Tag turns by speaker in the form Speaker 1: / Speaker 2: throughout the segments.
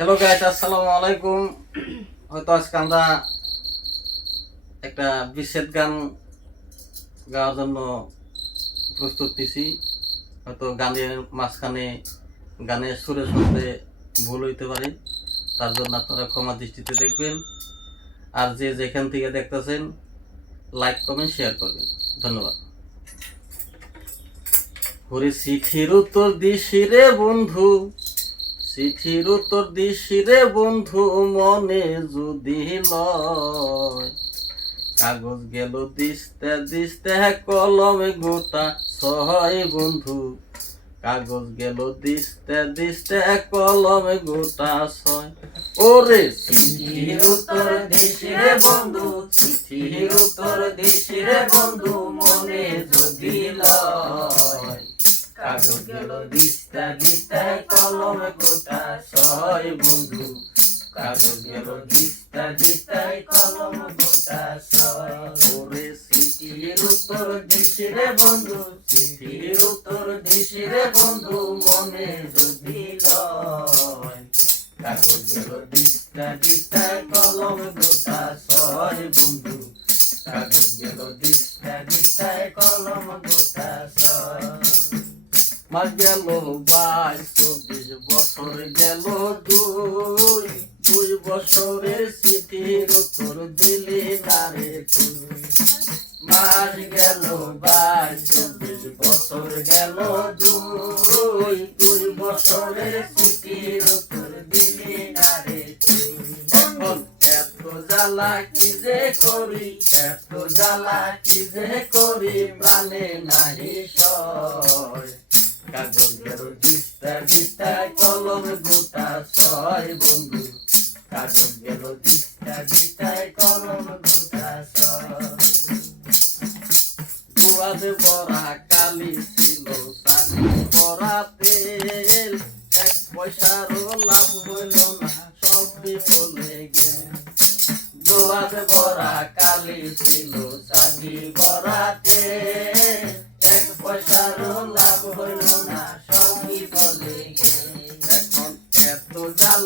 Speaker 1: Hello guys আসসালামু আলাইকুম হয়তো আজকে আমরা একটা বিচ্ছেদ গান গাওয়ার জন্য প্রস্তুত দিছি হয়তো গানের মাঝখানে গানের সুরে শুনতে ভুল হইতে পারে, তার জন্য আপনারা ক্ষমা দৃষ্টিতে দেখবেন। আর যে যেখান থেকে দেখতেছেন, লাইক, কমেন্ট, শেয়ার করবেন। ধন্যবাদ। হরে চিঠির উত্তর দিছি রে বন্ধু চিঠির উত্তর দিছি রে বন্ধু, মনে যদি লয়। কাগজ গেল দিস্তে দিস্তে, কলমে গোটা ছয় বন্ধু। কাগজ গেল দিস্তে দিস্তে, কলমে গোটা ছয়। ওরে চিঠির উত্তর দিছি রে বন্ধু, চিঠির উত্তর দিছি রে বন্ধু, মনে কাগজ গেল দিস্তা দিস্তা কলমে গোটা ছয় বন্ধু। কাগজ গেল দিস্তা দিস্তা কলম গোটা ছয় ওরে চিঠির উত্তর দিছি রে বন্ধু। চিঠির উত্তর দিছি রে বন্ধু মনে যদি লয় কাগজ গেল দিস্তা দিস্তা কলম গোটা ছয় বন্ধু কাগজ গেল মাস গেল, বাইশ চব্বিশ বছর গেল দুই। দুই বছরের চিঠির উত্তর দিলি না রে তুই। মাস গেল, বাইশ চব্বিশ বছর গেল দুই। দুই বছরের চিঠির উত্তর দিলি না রে তুই এত জ্বালা কি যে করি, এত জ্বালা কি যে করি, প্রাণে নাহি সয়। কাগজ গেল দিস্তা দিস্তা কলম গোটা ছয় বন্ধু। কাগজ গেল দিস্তা দিস্তা কলম গোটা ছয়। দুয়ারে কালি ছিল বড়া তেল। এক পয়সারও লাভ হইল না সব বিফলে গেল। দুয়ারে বড়া কালি ছিল বড়া তেল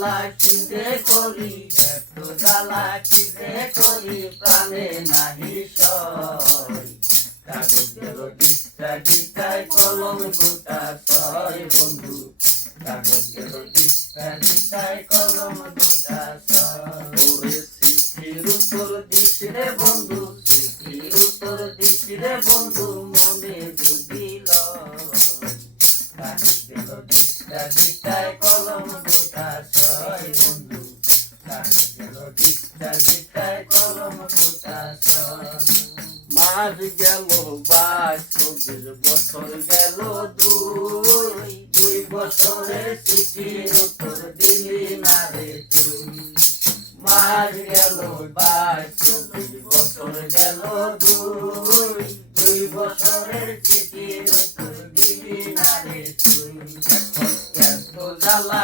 Speaker 1: জ্বালা কি যে করি, এত জ্বালা কি যে করি, প্রাণে নাহি কলম গোটা সয় বন্ধু। কাগজ গেল কলম মাস গেল বাইশ চব্বিশ বছর গেল দুই দুই বছরের চিঠির উত্তর দিলি না রে তুই মাস গেল বাইশ চব্বিশ বছর গেল দুই দুই বছরের চিঠির উত্তর দিলি না রে তুই। জ্বালা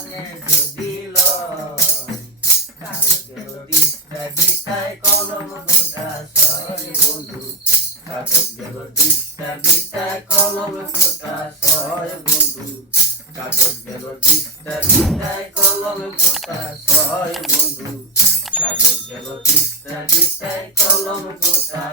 Speaker 1: কাগজ গেল দিস্তা দিস্তায় কলম গোটা ছয় বন্ধু কাগজ গেল দিস্তা দিস্তায় কলম গোটা ছয় বন্ধু কাগজ গেল দিস্তা দিস্তায় কলম গোটা